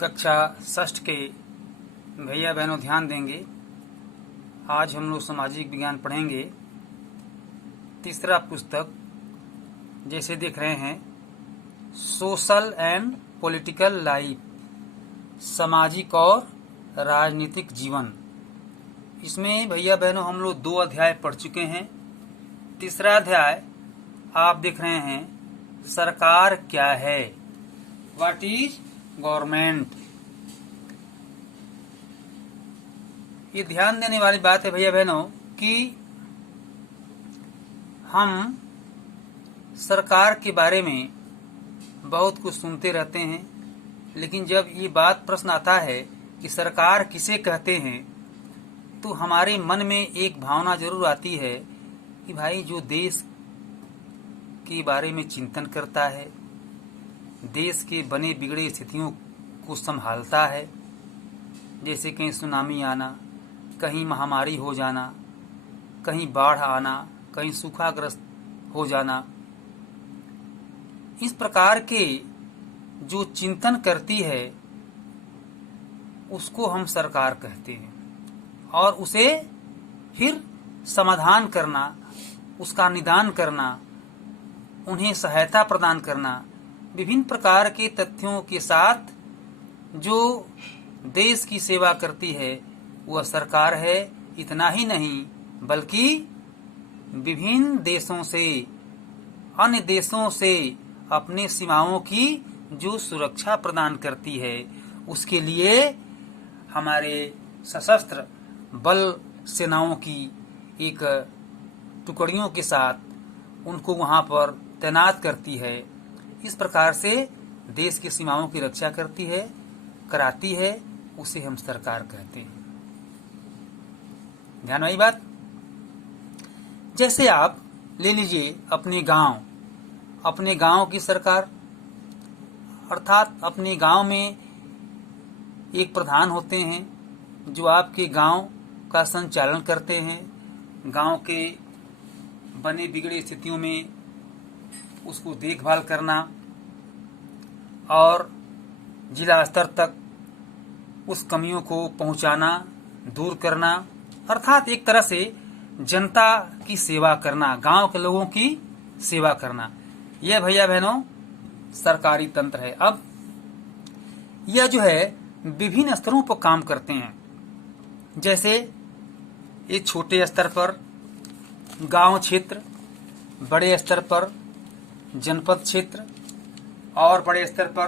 कक्षा षष्ठ के भैया बहनों ध्यान देंगे। आज हम लोग सामाजिक विज्ञान पढ़ेंगे। तीसरा पुस्तक जैसे देख रहे हैं, सोशल एंड पॉलिटिकल लाइफ, सामाजिक और राजनीतिक जीवन। इसमें भैया बहनों हम लोग 2 अध्याय पढ़ चुके हैं। तीसरा अध्याय आप देख रहे हैं, सरकार क्या है, व्हाट इज गवर्नमेंट। ये ध्यान देने वाली बात है भैया बहनों कि हम सरकार के बारे में बहुत कुछ सुनते रहते हैं, लेकिन जब ये बात प्रश्न आता है कि सरकार किसे कहते हैं, तो हमारे मन में एक भावना जरूर आती है कि भाई जो देश के बारे में चिंतन करता है, देश के बने बिगड़े स्थितियों को संभालता है, जैसे कहीं सुनामी आना, कहीं महामारी हो जाना, कहीं बाढ़ आना, कहीं सूखाग्रस्त हो जाना, इस प्रकार के जो चिंतन करती है उसको हम सरकार कहते हैं। और उसे फिर समाधान करना, उसका निदान करना, उन्हें सहायता प्रदान करना, विभिन्न प्रकार के तथ्यों के साथ जो देश की सेवा करती है वह सरकार है। इतना ही नहीं बल्कि विभिन्न देशों से, अन्य देशों से अपने सीमाओं की जो सुरक्षा प्रदान करती है, उसके लिए हमारे सशस्त्र बल सेनाओं की एक टुकड़ियों के साथ उनको वहां पर तैनात करती है। इस प्रकार से देश की सीमाओं की रक्षा करती है, कराती है, उसे हम सरकार कहते हैं। ध्यान वाली बात। जैसे आप ले लीजिए अपने गांव की सरकार, अर्थात अपने गांव में एक प्रधान होते हैं जो आपके गांव का संचालन करते हैं, गांव के बने बिगड़े स्थितियों में उसको देखभाल करना और जिला स्तर तक उस कमियों को पहुंचाना, दूर करना, अर्थात एक तरह से जनता की सेवा करना, गांव के लोगों की सेवा करना। यह भैया बहनों सरकारी तंत्र है। अब यह जो है विभिन्न स्तरों पर काम करते हैं। जैसे एक छोटे स्तर पर गांव क्षेत्र, बड़े स्तर पर जनपद क्षेत्र, और बड़े स्तर पर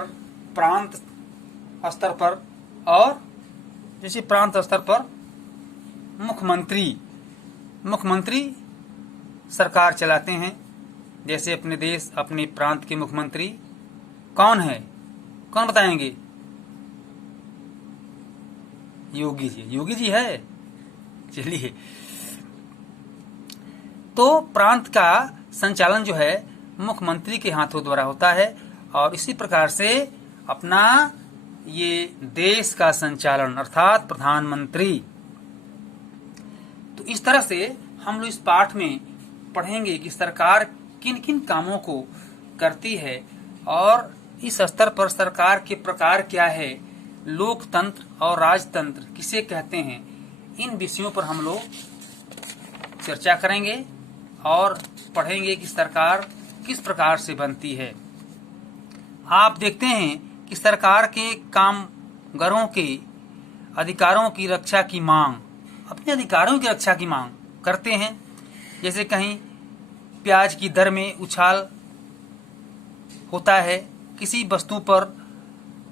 प्रांत स्तर पर, और जैसे प्रांत स्तर पर मुख्यमंत्री सरकार चलाते हैं। जैसे अपने देश, अपने प्रांत के मुख्यमंत्री कौन है, कौन बताएंगे? योगी जी है। चलिए, तो प्रांत का संचालन जो है मुख्यमंत्री के हाथों द्वारा होता है, और इसी प्रकार से अपना ये देश का संचालन अर्थात प्रधानमंत्री। तो इस तरह से हम लोग इस पाठ में पढ़ेंगे कि सरकार किन किन कामों को करती है और इस स्तर पर सरकार के प्रकार क्या है, लोकतंत्र और राजतंत्र किसे कहते हैं। इन विषयों पर हम लोग चर्चा करेंगे और पढ़ेंगे कि सरकार किस प्रकार से बनती है। आप देखते हैं कि सरकार के कामगारों के अधिकारों की रक्षा की मांग, अपने अधिकारों की रक्षा की मांग करते हैं। जैसे कहीं प्याज की दर में उछाल होता है, किसी वस्तु पर,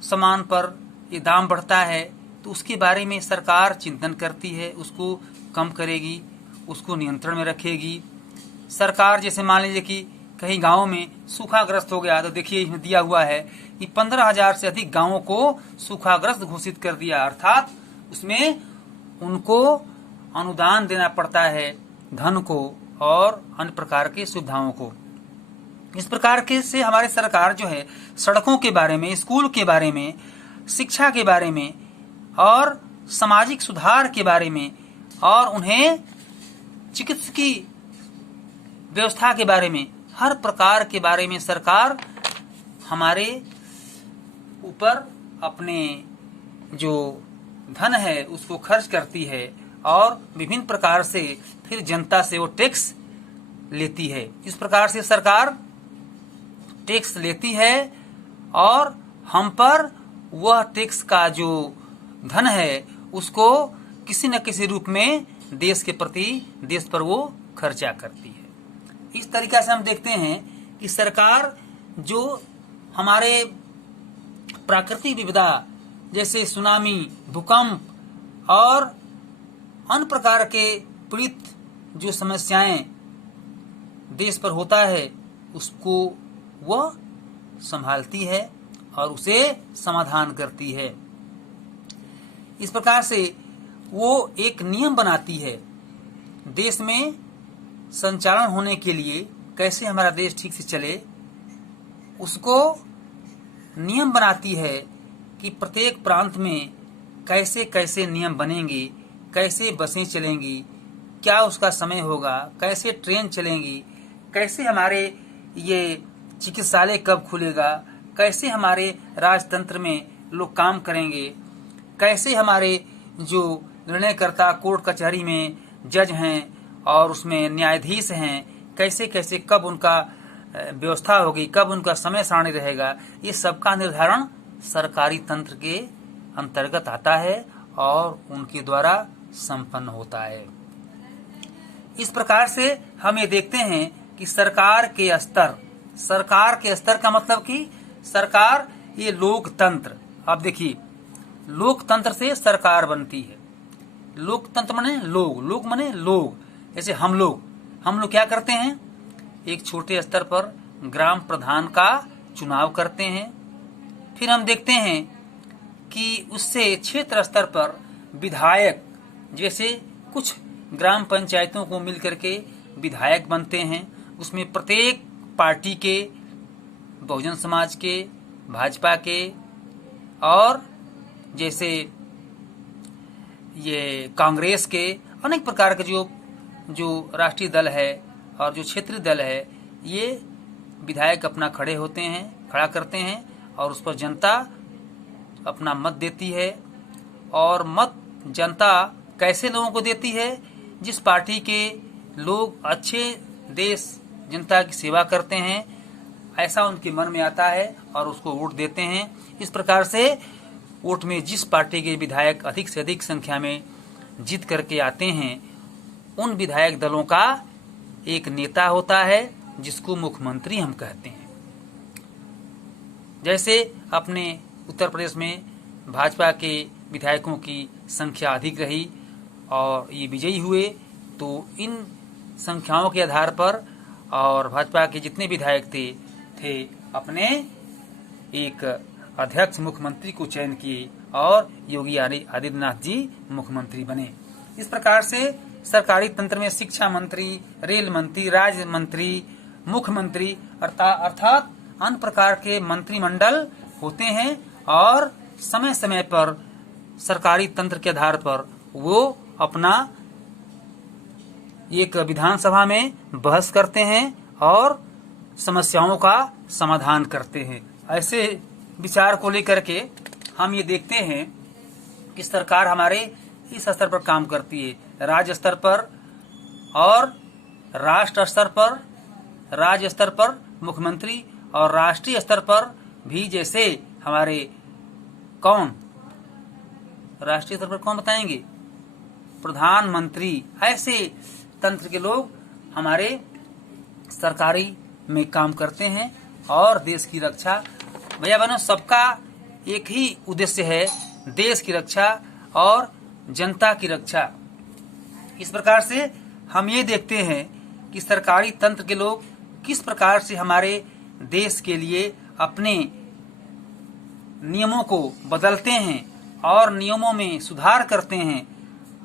सामान पर ये दाम बढ़ता है, तो उसके बारे में सरकार चिंतन करती है, उसको कम करेगी, उसको नियंत्रण में रखेगी। सरकार जैसे मान लीजिए कि कहीं गांव में सूखाग्रस्त हो गया, तो देखिए इसमें दिया हुआ है कि 15,000 से अधिक गांवों को सूखाग्रस्त घोषित कर दिया, अर्थात उसमें उनको अनुदान देना पड़ता है, धन को और अन्य प्रकार की सुविधाओं को। इस प्रकार के से हमारी सरकार जो है सड़कों के बारे में, स्कूल के बारे में, शिक्षा के बारे में और सामाजिक सुधार के बारे में और उन्हें चिकित्सकीय व्यवस्था के बारे में, हर प्रकार के बारे में सरकार हमारे ऊपर अपने जो धन है उसको खर्च करती है और विभिन्न प्रकार से फिर जनता से वो टैक्स लेती है। इस प्रकार से सरकार टैक्स लेती है और हम पर वह टैक्स का जो धन है उसको किसी न किसी रूप में देश के प्रति, देश पर वो खर्चा करती है। इस तरीका से हम देखते हैं कि सरकार जो हमारे प्राकृतिक विपदा जैसे सुनामी, भूकंप और अन्य प्रकार के पीड़ित जो समस्याएं देश पर होता है उसको वह संभालती है और उसे समाधान करती है। इस प्रकार से वो एक नियम बनाती है देश में संचालन होने के लिए, कैसे हमारा देश ठीक से चले उसको नियम बनाती है कि प्रत्येक प्रांत में कैसे कैसे नियम बनेंगे, कैसे बसें चलेंगी, क्या उसका समय होगा, कैसे ट्रेन चलेंगी, कैसे हमारे ये चिकित्सालय कब खुलेगा, कैसे हमारे राजतंत्र में लोग काम करेंगे, कैसे हमारे जो निर्णयकर्ता कोर्ट कचहरी में जज हैं और उसमें न्यायाधीश हैं, कैसे कैसे कब उनका व्यवस्था होगी, कब उनका समय सारणी रहेगा, ये सबका निर्धारण सरकारी तंत्र के अंतर्गत आता है और उनके द्वारा संपन्न होता है। इस प्रकार से हम ये देखते हैं कि सरकार के स्तर का मतलब कि सरकार ये लोकतंत्र। अब देखिए, लोकतंत्र से सरकार बनती है। लोकतंत्र माने लोग, लोग माने लोग। जैसे हम लोग क्या करते हैं, एक छोटे स्तर पर ग्राम प्रधान का चुनाव करते हैं। फिर हम देखते हैं कि उससे क्षेत्र स्तर पर विधायक, जैसे कुछ ग्राम पंचायतों को मिलकर के विधायक बनते हैं। उसमें प्रत्येक पार्टी के, बहुजन समाज के, भाजपा के और जैसे ये कांग्रेस के अनेक प्रकार के जो राष्ट्रीय दल है और जो क्षेत्रीय दल है, ये विधायक अपना खड़ा करते हैं और उस पर जनता अपना मत देती है। और मत जनता कैसे लोगों को देती है, जिस पार्टी के लोग अच्छे देश जनता की सेवा करते हैं ऐसा उनके मन में आता है और उसको वोट देते हैं। इस प्रकार से वोट में जिस पार्टी के विधायक अधिक से अधिक संख्या में जीत करके आते हैं, उन विधायक दलों का एक नेता होता है जिसको मुख्यमंत्री हम कहते हैं। जैसे अपने उत्तर प्रदेश में भाजपा के विधायकों की संख्या अधिक रही और ये विजयी हुए, तो इन संख्याओं के आधार पर और भाजपा के जितने विधायक थे अपने एक अध्यक्ष मुख्यमंत्री को चयन किए और योगी आदित्यनाथ जी मुख्यमंत्री बने। इस प्रकार से सरकारी तंत्र में शिक्षा मंत्री, रेल मंत्री, राज्य मंत्री, मुख्यमंत्री अर्थात अन्य प्रकार के मंत्रिमंडल होते हैं और समय समय पर सरकारी तंत्र के आधार पर वो अपना एक विधानसभा में बहस करते हैं और समस्याओं का समाधान करते हैं। ऐसे विचार को लेकर के हम ये देखते हैं कि सरकार हमारे इस स्तर पर काम करती है, राज्य स्तर पर और राष्ट्र स्तर पर, राज्य स्तर पर मुख्यमंत्री और राष्ट्रीय स्तर पर भी। जैसे हमारे राष्ट्रीय स्तर पर कौन बताएंगे, प्रधानमंत्री। ऐसे तंत्र के लोग हमारे सरकारी में काम करते हैं और देश की रक्षा। भैया बहनों, सबका एक ही उद्देश्य है, देश की रक्षा और जनता की रक्षा। इस प्रकार से हम ये देखते हैं कि सरकारी तंत्र के लोग किस प्रकार से हमारे देश के लिए अपने नियमों को बदलते हैं और नियमों में सुधार करते हैं।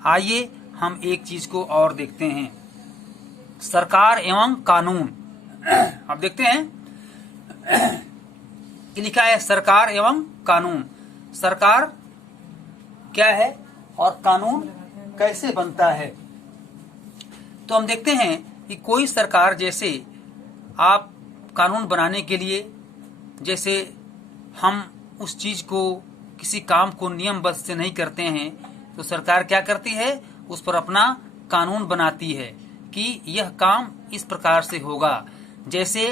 आइए हम एक चीज को और देखते हैं, सरकार एवं कानून। अब देखते हैं कि लिखा है सरकार एवं कानून। सरकार क्या है और कानून कैसे बनता है। तो हम देखते हैं कि कोई सरकार, जैसे आप कानून बनाने के लिए, जैसे हम उस चीज को किसी काम को नियमबद्ध से नहीं करते हैं तो सरकार क्या करती है, उस पर अपना कानून बनाती है कि यह काम इस प्रकार से होगा। जैसे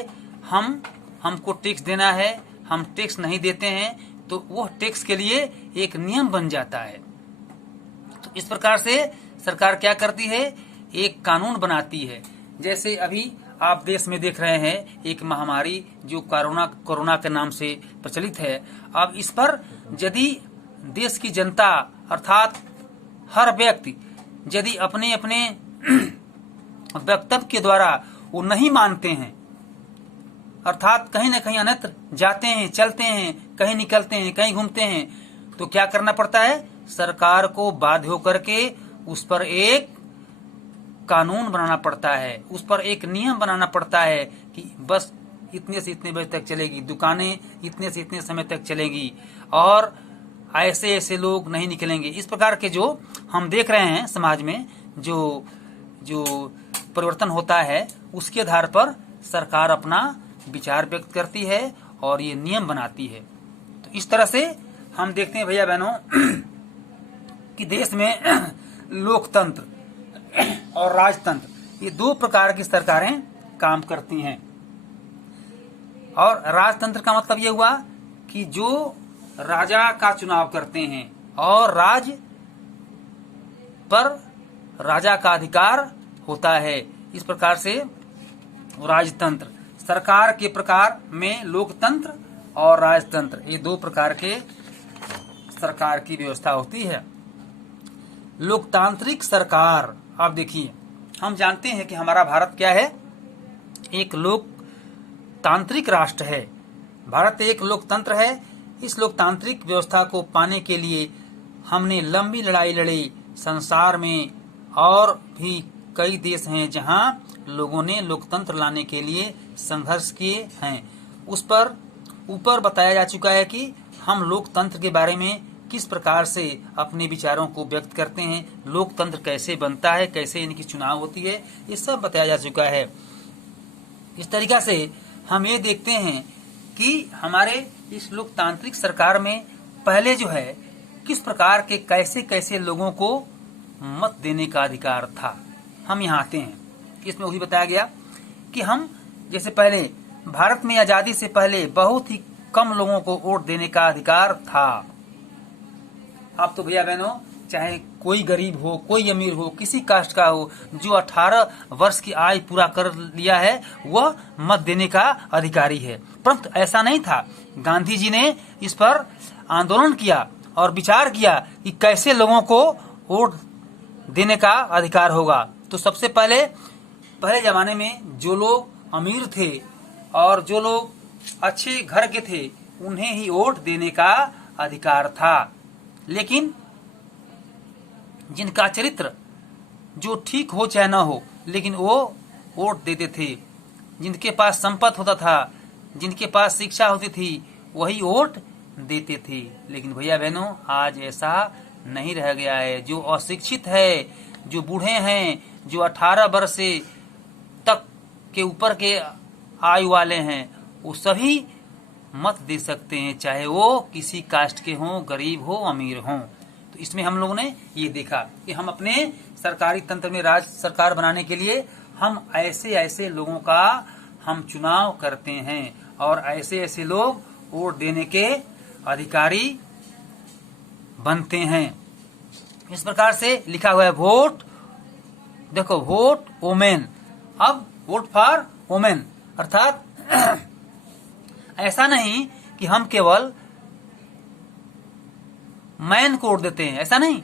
हमको टैक्स देना है, हम टैक्स नहीं देते हैं तो वह टैक्स के लिए एक नियम बन जाता है। तो इस प्रकार से सरकार क्या करती है, एक कानून बनाती है। जैसे अभी आप देश में देख रहे हैं एक महामारी जो कोरोना के नाम से प्रचलित है। अब इस पर यदि देश की जनता अर्थात हर व्यक्ति यदि अपने अपने वक्तव्य के द्वारा वो नहीं मानते हैं, अर्थात कहीं न कहीं अन्यत्र जाते हैं, चलते हैं, कहीं निकलते हैं, कहीं घूमते हैं, तो क्या करना पड़ता है, सरकार को बाध्य होकर के उस पर एक कानून बनाना पड़ता है, उस पर एक नियम बनाना पड़ता है कि बस इतने से इतने बजे तक चलेगी, दुकानें इतने से इतने समय तक चलेगी और ऐसे ऐसे लोग नहीं निकलेंगे। इस प्रकार के जो हम देख रहे हैं समाज में जो परिवर्तन होता है, उसके आधार पर सरकार अपना विचार व्यक्त करती है और ये नियम बनाती है। तो इस तरह से हम देखते हैं भैया बहनों कि देश में लोकतंत्र और राजतंत्र ये दो प्रकार की सरकारें काम करती हैं। और राजतंत्र का मतलब ये हुआ कि जो राजा का चुनाव करते हैं और राज्य पर राजा का अधिकार होता है। इस प्रकार से राजतंत्र, सरकार के प्रकार में लोकतंत्र और राजतंत्र, ये दो प्रकार के सरकार की व्यवस्था होती है। लोकतांत्रिक सरकार, आप देखिए हम जानते हैं कि हमारा भारत क्या है, एक लोकतांत्रिक राष्ट्र है। भारत एक लोकतंत्र है। इस लोकतांत्रिक व्यवस्था को पाने के लिए हमने लंबी लड़ाई लड़ी। संसार में और भी कई देश हैं जहां लोगों ने लोकतंत्र लाने के लिए संघर्ष किए हैं। उस पर ऊपर बताया जा चुका है कि हम लोकतंत्र के बारे में किस प्रकार से अपने विचारों को व्यक्त करते हैं, लोकतंत्र कैसे बनता है, कैसे इनकी चुनाव होती है, ये सब बताया जा चुका है। इस तरीका से हम ये देखते हैं कि हमारे इस लोकतांत्रिक सरकार में पहले जो है किस प्रकार के कैसे कैसे लोगों को मत देने का अधिकार था। हम यहाँ आते हैं, इसमें वही बताया गया कि हम जैसे पहले भारत में आजादी से पहले बहुत ही कम लोगों को वोट देने का अधिकार था। अब तो भैया बहनों चाहे कोई गरीब हो, कोई अमीर हो, किसी कास्ट का हो, जो 18 वर्ष की आयु पूरा कर लिया है वह मत देने का अधिकारी है। परंतु ऐसा नहीं था। गांधी जी ने इस पर आंदोलन किया और विचार किया कि कैसे लोगों को वोट देने का अधिकार होगा। तो सबसे पहले जमाने में जो लोग अमीर थे और जो लोग अच्छे घर के थे उन्हें ही वोट देने का अधिकार था। लेकिन जिनका चरित्र जो ठीक हो चाहे न हो, लेकिन वो वोट देते थे। जिनके पास संपत्ति होता था, जिनके पास शिक्षा होती थी, वही वोट देते थे। लेकिन भैया बहनों आज ऐसा नहीं रह गया है। जो अशिक्षित है, जो बूढ़े हैं, जो 18 वर्ष से तक के ऊपर के आयु वाले हैं, वो सभी मत दे सकते हैं, चाहे वो किसी कास्ट के हों, गरीब हो, अमीर हों। तो इसमें हम लोगों ने ये देखा कि हम अपने सरकारी तंत्र में राज सरकार बनाने के लिए हम ऐसे ऐसे लोगों का हम चुनाव करते हैं और ऐसे ऐसे लोग वोट देने के अधिकारी बनते हैं। इस प्रकार से लिखा हुआ है वोट, देखो वोट वोमेन। अब वोट फॉर वोमेन अर्थात ऐसा नहीं कि हम केवल मैन को वोट देते हैं, ऐसा नहीं।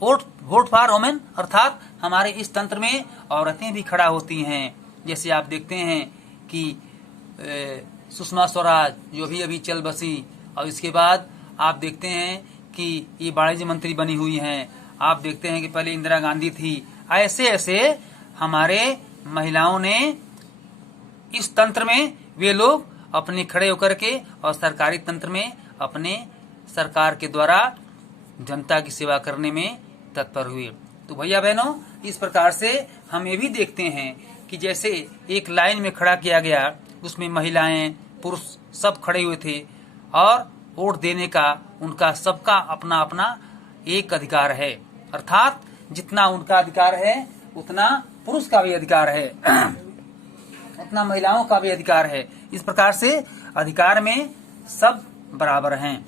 वोट फॉर वोमेन अर्थात हमारे इस तंत्र में औरतें भी खड़ा होती हैं। जैसे आप देखते हैं कि सुषमा स्वराज जो भी अभी चल बसी, और इसके बाद आप देखते हैं कि ये वाणिज्य मंत्री बनी हुई हैं। आप देखते हैं कि पहले इंदिरा गांधी थी। ऐसे ऐसे हमारे महिलाओं ने इस तंत्र में वे लोग अपने खड़े होकर के और सरकारी तंत्र में अपने सरकार के द्वारा जनता की सेवा करने में तत्पर हुए। तो भैया बहनों इस प्रकार से हम ये भी देखते हैं कि जैसे एक लाइन में खड़ा किया गया, उसमें महिलाएं पुरुष सब खड़े हुए थे और वोट देने का उनका सबका अपना अपना एक अधिकार है। अर्थात जितना उनका अधिकार है उतना पुरुष का भी अधिकार है, उतना महिलाओं का भी अधिकार है। इस प्रकार से अधिकार में सब बराबर हैं।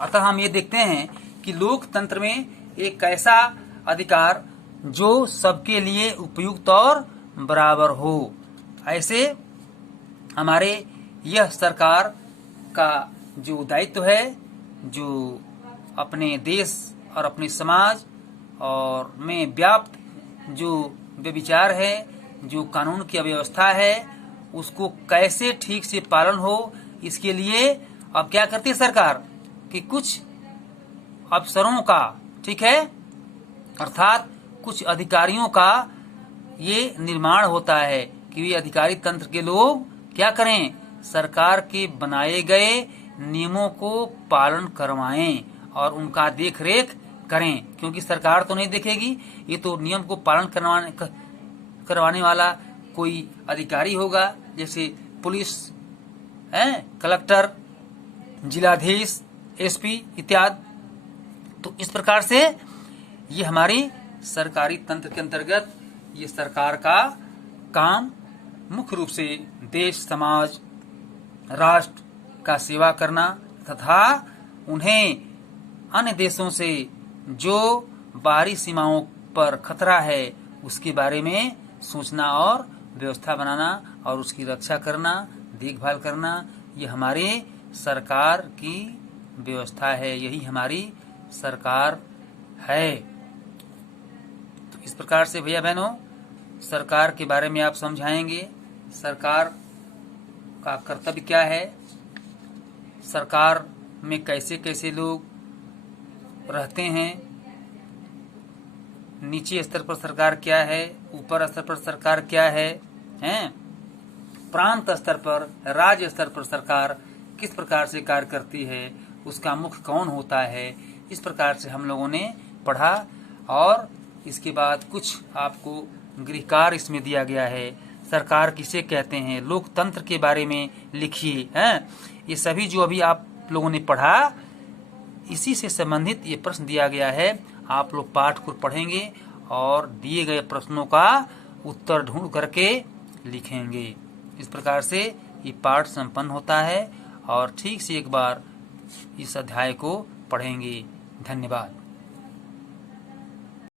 अतः हम ये देखते हैं कि लोकतंत्र में एक ऐसा अधिकार जो सबके लिए उपयुक्त और बराबर हो। ऐसे हमारे यह सरकार का जो दायित्व है, जो अपने देश और अपने समाज और में व्याप्त जो व्यभिचार है, जो कानून की अव्यवस्था है, उसको कैसे ठीक से पालन हो, इसके लिए अब क्या करती है सरकार कि कुछ अफसरों का, ठीक है, अर्थात कुछ अधिकारियों का ये निर्माण होता है कि वे अधिकारी तंत्र के लोग क्या करें, सरकार के बनाए गए नियमों को पालन करवाएं और उनका देख रेख करें। क्योंकि सरकार तो नहीं देखेगी, ये तो नियम को पालन करवाने वाला कोई अधिकारी होगा, जैसे पुलिस है, कलेक्टर, जिलाधीश, एसपी इत्यादि। तो इस प्रकार से ये हमारी सरकारी तंत्र के अंतर्गत ये सरकार का काम मुख्य रूप से देश, समाज, राष्ट्र का सेवा करना तथा उन्हें अन्य देशों से जो बाहरी सीमाओं पर खतरा है उसके बारे में सोचना और व्यवस्था बनाना और उसकी रक्षा करना, देखभाल करना, ये हमारे सरकार की व्यवस्था है, यही हमारी सरकार है। तो इस प्रकार से भैया बहनों सरकार के बारे में आप समझाएंगे, सरकार का कर्तव्य क्या है, सरकार में कैसे कैसे लोग रहते हैं, नीचे स्तर पर सरकार क्या है, ऊपर स्तर पर सरकार क्या है, प्रांत स्तर पर, राज्य स्तर पर सरकार किस प्रकार से कार्य करती है, उसका मुख्य कौन होता है, इस प्रकार से हम लोगों ने पढ़ा। और इसके बाद कुछ आपको गृह कार्य इसमें दिया गया है। सरकार किसे कहते हैं, लोकतंत्र के बारे में लिखिए, हैं। ये सभी जो अभी आप लोगों ने पढ़ा इसी से संबंधित ये प्रश्न दिया गया है। आप लोग पाठ को पढ़ेंगे और दिए गए प्रश्नों का उत्तर ढूंढ करके लिखेंगे। इस प्रकार से ये पाठ संपन्न होता है और ठीक से एक बार इस अध्याय को पढ़ेंगे। धन्यवाद।